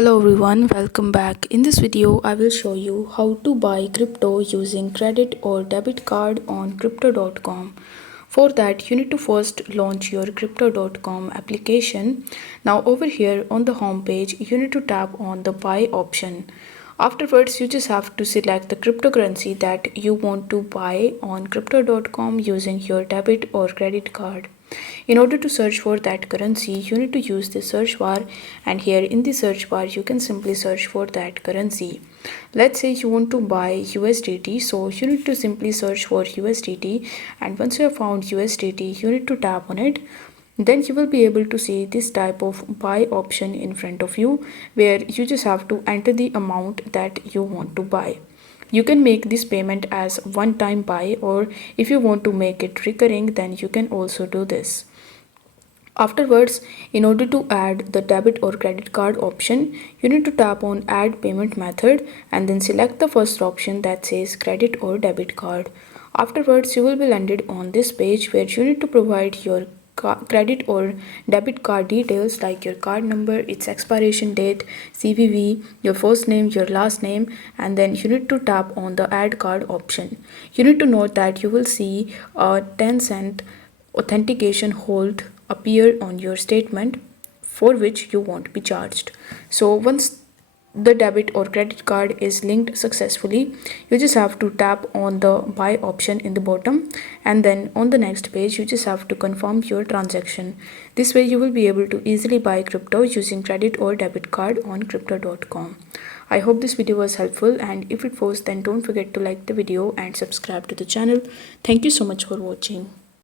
Hello everyone, welcome back. In this video, I will show you how to buy crypto using credit or debit card on crypto.com. For that, you need to first launch your crypto.com application. Now over here on the home page, you need to tap on the buy option. Afterwards, you just have to select the cryptocurrency that you want to buy on crypto.com using your debit or credit card. In order to search for that currency, you need to use the search bar, and here in the search bar you can simply search for that currency. Let's say you want to buy USDT, so you need to simply search for USDT, and once you have found USDT, you need to tap on it. Then you will be able to see this type of buy option in front of you, where you just have to enter the amount that you want to buy. You can make this payment as one time buy, or if you want to make it recurring, then you can also do this. Afterwards, in order to add the debit or credit card option, you need to tap on add payment method and then select the first option that says credit or debit card. Afterwards, you will be landed on this page where you need to provide your credit or debit card details like your card number, its expiration date, CVV, your first name, your last name, and then you need to tap on the add card option. You need to note that you will see a 10-cent authentication hold appear on your statement, for which you won't be charged. So once the debit or credit card is linked successfully, you just have to tap on the buy option in the bottom, and then on the next page you just have to confirm your transaction. This way you will be able to easily buy crypto using credit or debit card on crypto.com. I hope this video was helpful, and if it was, then don't forget to like the video and subscribe to the channel. Thank you so much for watching.